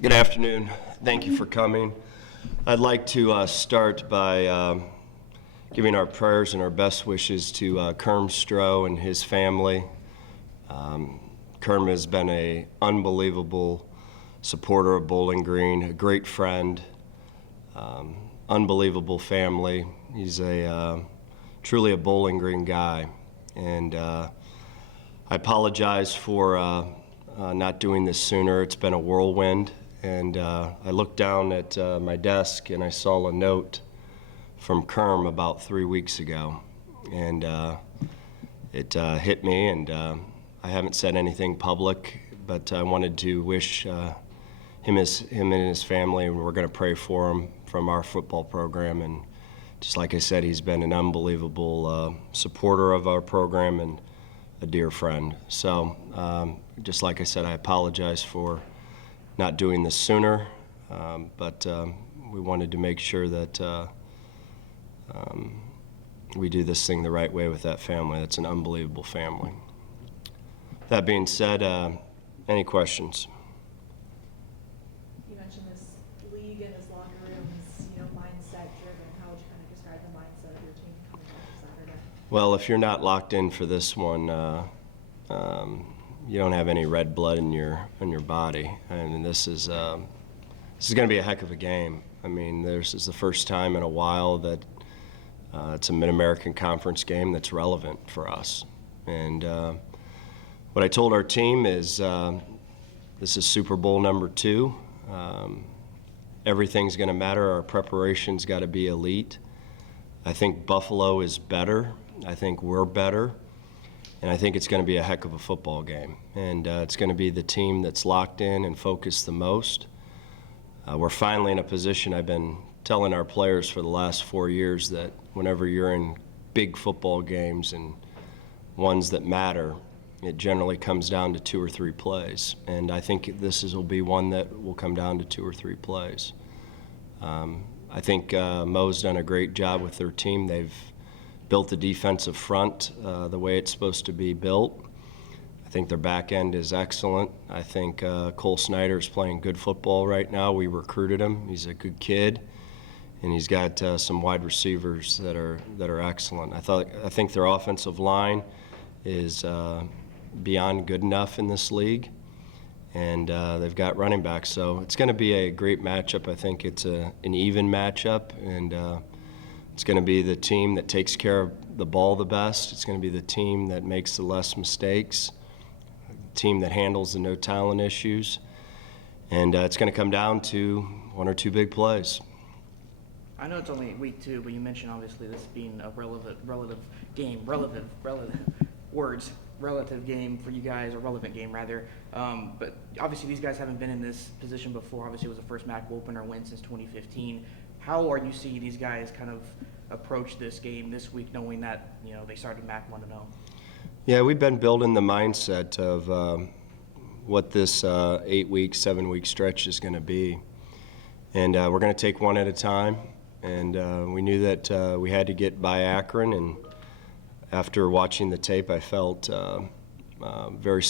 Good afternoon. Thank you for coming. I'd like to start by giving our prayers and our best wishes to Kerm Stroh and his family. Kerm has been an unbelievable supporter of Bowling Green, a great friend, unbelievable family. He's truly a Bowling Green guy. And I apologize for not doing this sooner. It's been a whirlwind. And I looked down at my desk and I saw a note from Kerm about 3 weeks ago. And it hit me, and I haven't said anything public, but I wanted to wish him and his family, and we're going to pray for him from our football program. And just like I said, he's been an unbelievable supporter of our program and a dear friend. So just like I said, I apologize for not doing this sooner, but we wanted to make sure that we do this thing the right way with that family. That's an unbelievable family. That being said, any questions? You mentioned this league and this locker room is, mindset driven. How would you kind of describe the mindset of your team coming back Saturday? Well, if you're not locked in for this one, you don't have any red blood in your body. And this is going to be a heck of a game. I mean, this is the first time in a while that it's a Mid-American Conference game that's relevant for us. And what I told our team is this is Super Bowl number 2. Everything's going to matter. Our preparation's got to be elite. I think Buffalo is better. I think we're better. And I think it's going to be a heck of a football game. And it's going to be the team that's locked in and focused the most. We're finally in a position. I've been telling our players for the last 4 years that whenever you're in big football games and ones that matter, it generally comes down to 2 or 3 plays. And I think will be one that will come down to 2 or 3 plays. I think Mo's done a great job with their team. They've built the defensive front the way it's supposed to be built. I think their back end is excellent. I think Cole Snyder's playing good football right now. We recruited him. He's a good kid, and he's got some wide receivers that are excellent. I think their offensive line is beyond good enough in this league, and they've got running backs. So it's going to be a great matchup. I think it's an even matchup, and it's going to be the team that takes care of the ball the best. It's going to be the team that makes the less mistakes, the team that handles the no-talent issues. And it's going to come down to 1 or 2 big plays. I know it's only week 2, but you mentioned obviously this being a relative game for you guys, a relevant game rather. But obviously these guys haven't been in this position before. Obviously it was the first MAC opener win since 2015. How are you seeing these guys kind of approach this game this week, knowing that they started MAC 1-0? Yeah, we've been building the mindset of what this 8-week, 7-week stretch is going to be, and we're going to take one at a time. And we knew that we had to get by Akron, and after watching the tape, I felt very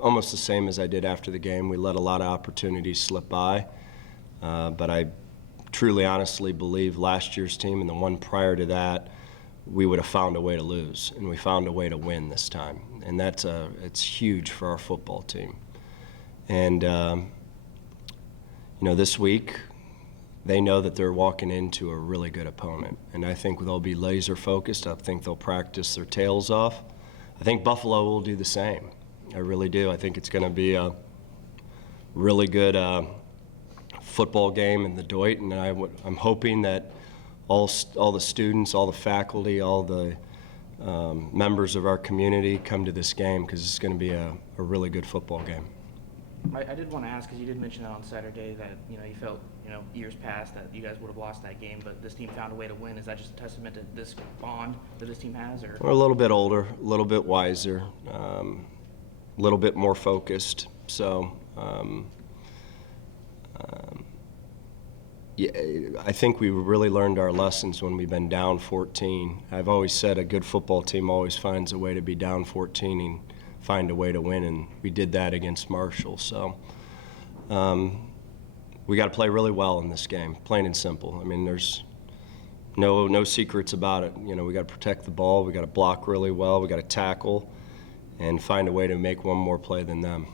almost the same as I did after the game. We let a lot of opportunities slip by, but I truly, honestly believe last year's team and the one prior to that, we would have found a way to lose, and we found a way to win this time. And it's huge for our football team. And this week, they know that they're walking into a really good opponent, and I think they'll be laser focused. I think they'll practice their tails off. I think Buffalo will do the same. I really do. I think it's going to be a really good football game in the Doit, and I'm hoping that all the students, all the faculty, all the members of our community come to this game, because it's going to be a really good football game. I did want to ask, because you did mention that on Saturday that you felt years past that you guys would have lost that game, but this team found a way to win. Is that just a testament to this bond that this team has, or? We're a little bit older, a little bit wiser, a little bit more focused. So. Yeah, I think we really learned our lessons when we've been down 14. I've always said a good football team always finds a way to be down 14 and find a way to win, and we did that against Marshall. So We got to play really well in this game, plain and simple. I mean, there's no secrets about it. You know, we got to protect the ball, we got to block really well, we got to tackle, and find a way to make one more play than them.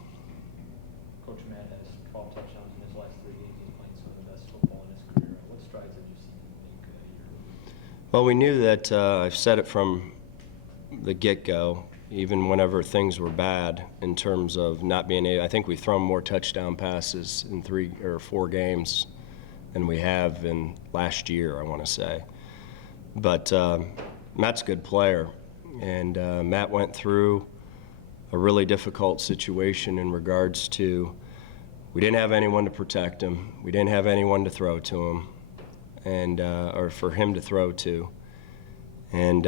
Coach Matt has 12 touchdowns in his last 3 games. He's playing some of the best football in his career. What strides have you seen him make here? Well, we knew that, I've said it from the get-go, even whenever things were bad in terms of not being able, I think we've thrown more touchdown passes in 3 or 4 games than we have in last year, I want to say. But Matt's a good player, and Matt went through a really difficult situation in regards to we didn't have anyone to protect him, we didn't have anyone to throw to him, and or for him to throw to, and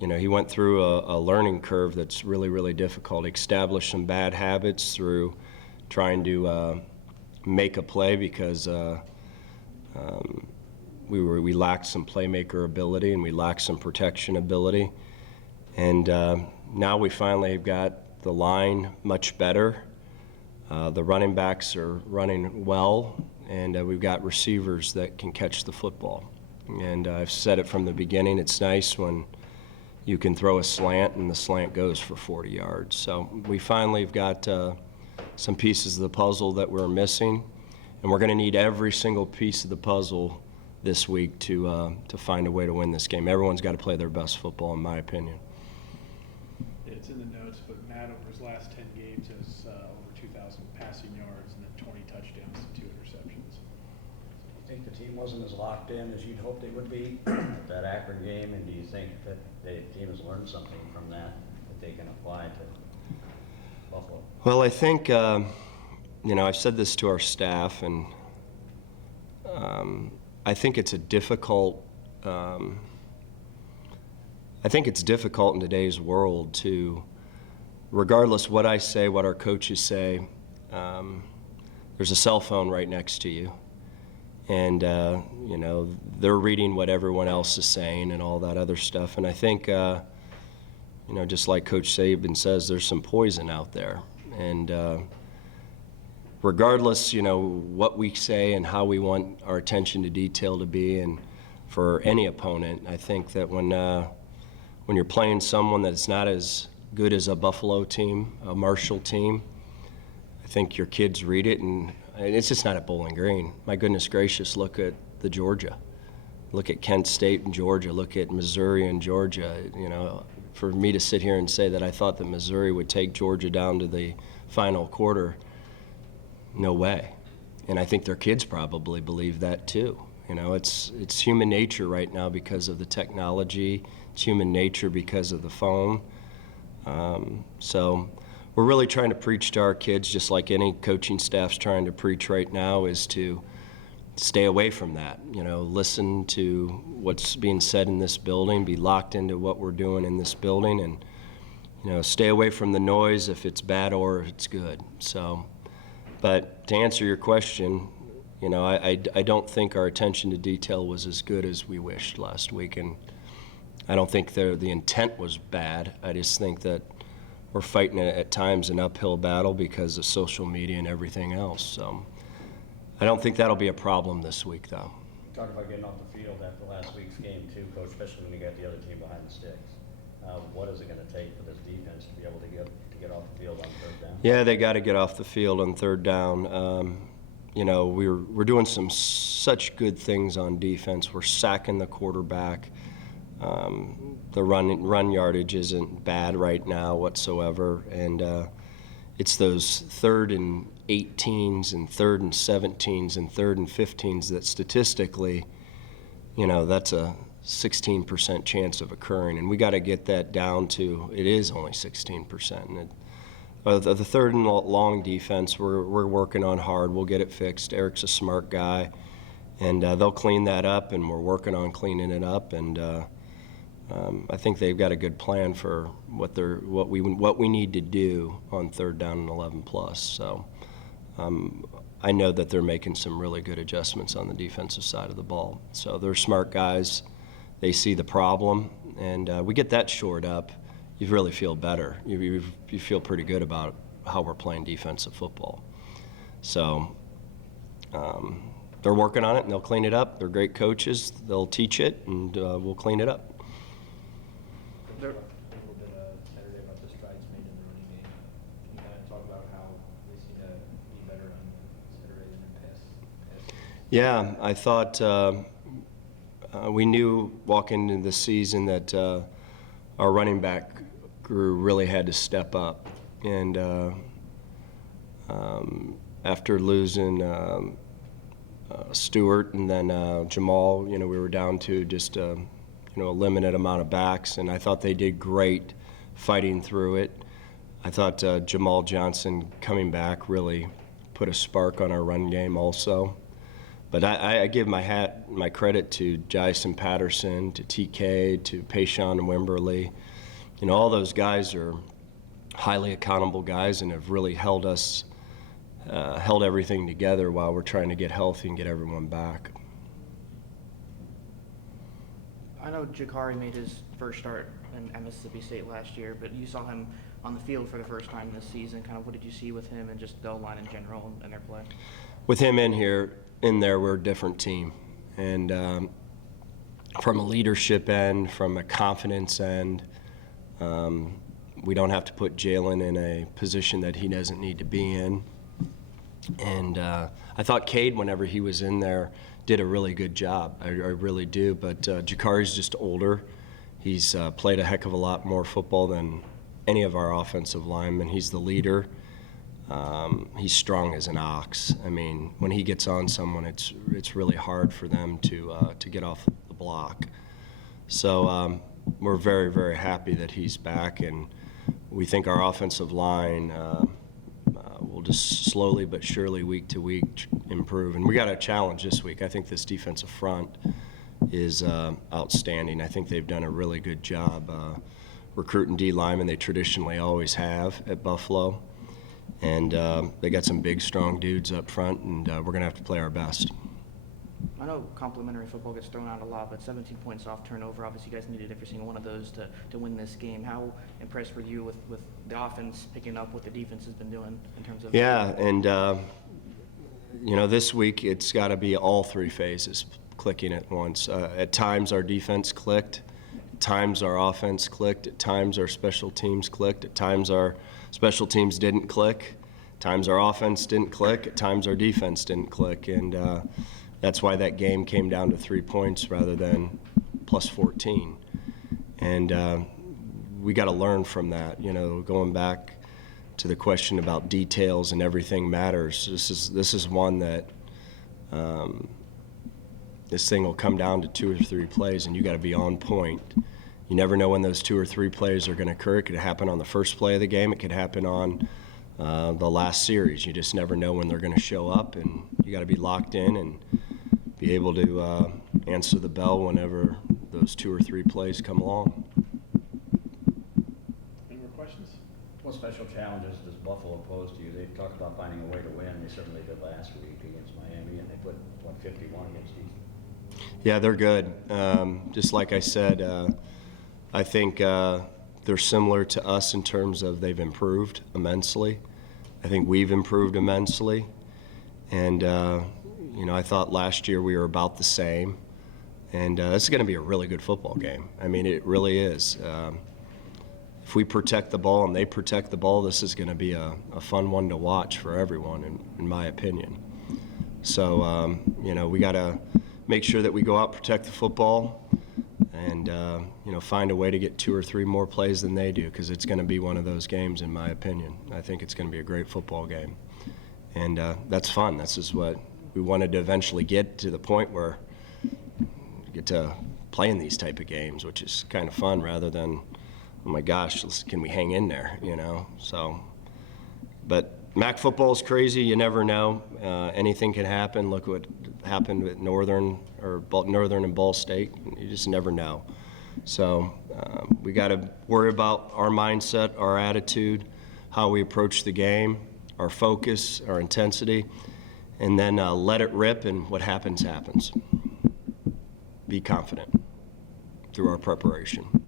you know, he went through a learning curve that's really, really difficult. He established some bad habits through trying to make a play because we lacked some playmaker ability and we lacked some protection ability. And now we finally have got the line much better. The running backs are running well, and we've got receivers that can catch the football. And I've said it from the beginning, it's nice when you can throw a slant and the slant goes for 40 yards. So we finally have got some pieces of the puzzle that we're missing, and we're going to need every single piece of the puzzle this week to find a way to win this game. Everyone's got to play their best football, in my opinion. It's in the notes, but Matt over his last 10 games has over 2,000 passing yards and then 20 touchdowns and 2 interceptions. Do you think the team wasn't as locked in as you'd hoped they would be at that Akron game, and do you think that the team has learned something from that they can apply to Buffalo? Well, I think, you know, I've said this to our staff, and I think it's a difficult, I think it's difficult in today's world to, regardless what I say, what our coaches say, there's a cell phone right next to you. And, you know, they're reading what everyone else is saying and all that other stuff. And I think, you know, just like Coach Saban says, there's some poison out there. And regardless, you know, what we say and how we want our attention to detail to be, and for any opponent, I think that when you're playing someone that's not as good as a Buffalo team, a Marshall team, I think your kids read it, and it's just not at Bowling Green. My goodness gracious, look at the Georgia. Look at Kent State and Georgia. Look at Missouri and Georgia. You know, for me to sit here and say that I thought that Missouri would take Georgia down to the final quarter, no way. And I think their kids probably believe that too. You know, it's human nature right now because of the technology. It's human nature because of the phone. So we're really trying to preach to our kids, just like any coaching staff's trying to preach right now, is to stay away from that. You know, listen to what's being said in this building, be locked into what we're doing in this building, and, you know, stay away from the noise if it's bad or if it's good. So, but to answer your question, you know, I don't think our attention to detail was as good as we wished last week, and I don't think the intent was bad. I just think that we're fighting at times an uphill battle because of social media and everything else. So I don't think that'll be a problem this week, though. Talk about getting off the field after last week's game too, Coach, especially when you got the other team behind the sticks. What is it going to take for this defense to be able to get off the field on third down? Yeah, they got to get off the field on third down. You know, we're doing such good things on defense. We're sacking the quarterback. The run yardage isn't bad right now whatsoever, and it's those 3rd and 18s and 3rd and 17s and 3rd and 15s that statistically, you know, that's a 16% chance of occurring, and we got to get that down to, it is only 16%. And the 3rd and long defense, we're working on hard. We'll get it fixed. Eric's a smart guy, and they'll clean that up, and we're working on cleaning it up, and I think they've got a good plan for what we need to do on 3rd down and 11 plus. So I know that they're making some really good adjustments on the defensive side of the ball. So they're smart guys. They see the problem, and we get that shored up. You really feel better. You feel pretty good about how we're playing defensive football. So they're working on it, and they'll clean it up. They're great coaches. They'll teach it, and we'll clean it up. Coach, talked a little bit Saturday about the strides made in the running game. Can you kind of talk about how they seem to be better on Saturday than in past games? Yeah, I thought we knew walking into the season that our running back crew really had to step up. And after losing Stewart and then Jamal, we were down to just a limited amount of backs, and I thought they did great fighting through it. I thought Jamal Johnson coming back really put a spark on our run game also. But I give my credit to Jason Patterson, to TK, to Payshawn Wimberly. All those guys are highly accountable guys and have really held everything together while we're trying to get healthy and get everyone back. I know Jakari made his first start at Mississippi State last year, but you saw him on the field for the first time this season. Kind of what did you see with him and just the O-line in general and their play? With him in there, we're a different team. And from a leadership end, from a confidence end, we don't have to put Jalen in a position that he doesn't need to be in. And I thought Cade, whenever he was in there, did a really good job. I really do. But Jakari's just older. He's played a heck of a lot more football than any of our offensive linemen. He's the leader. He's strong as an ox. I mean, when he gets on someone, it's really hard for them to get off the block. So we're very, very happy that he's back, and we think our offensive line will just slowly but surely, week to week, improve. And we got a challenge this week. I think this defensive front is outstanding. I think they've done a really good job recruiting D linemen. They traditionally always have at Buffalo. And they got some big, strong dudes up front, and we're going to have to play our best. I know complimentary football gets thrown out a lot, but 17 points off turnover. Obviously, you guys needed every single one of those to win this game. How impressed were you with the offense picking up what the defense has been doing in terms of? Yeah, and this week it's got to be all three phases clicking at once. At times our defense clicked. At times our offense clicked. At times our special teams clicked. At times our special teams didn't click. At times our offense didn't click. At times our defense didn't click. And that's why that game came down to 3 points rather than plus 14. And we got to learn from that. Going back to the question about details and everything matters. This is one that this thing will come down to 2 or 3 plays, and you got to be on point. You never know when those 2 or 3 plays are going to occur. It could happen on the first play of the game. It could happen on the last series. You just never know when they're going to show up, and you got to be locked in and be able to answer the bell whenever those 2 or 3 plays come along. Any more questions? What special challenges does Buffalo pose to you? They talked about finding a way to win. They certainly did last week against Miami, and they put 51 against Houston. Yeah, they're good. Just like I said, I think they're similar to us in terms of they've improved immensely. I think we've improved immensely. And, I thought last year we were about the same. And this is going to be a really good football game. I mean, it really is. If we protect the ball and they protect the ball, this is going to be a fun one to watch for everyone, in my opinion. So, we got to make sure that we go out, protect the football, and find a way to get 2 or 3 more plays than they do, because it's going to be one of those games, in my opinion. I think it's going to be a great football game, and that's fun. This is what we wanted to eventually get to, the point where we get to play in these type of games, which is kind of fun, rather than, oh my gosh, can we hang in there? So, but MAC football is crazy. You never know. Anything can happen. Look what happened with Northern and Ball State. You just never know. So we got to worry about our mindset, our attitude, how we approach the game, our focus, our intensity, and then let it rip, and what happens, happens. Be confident through our preparation.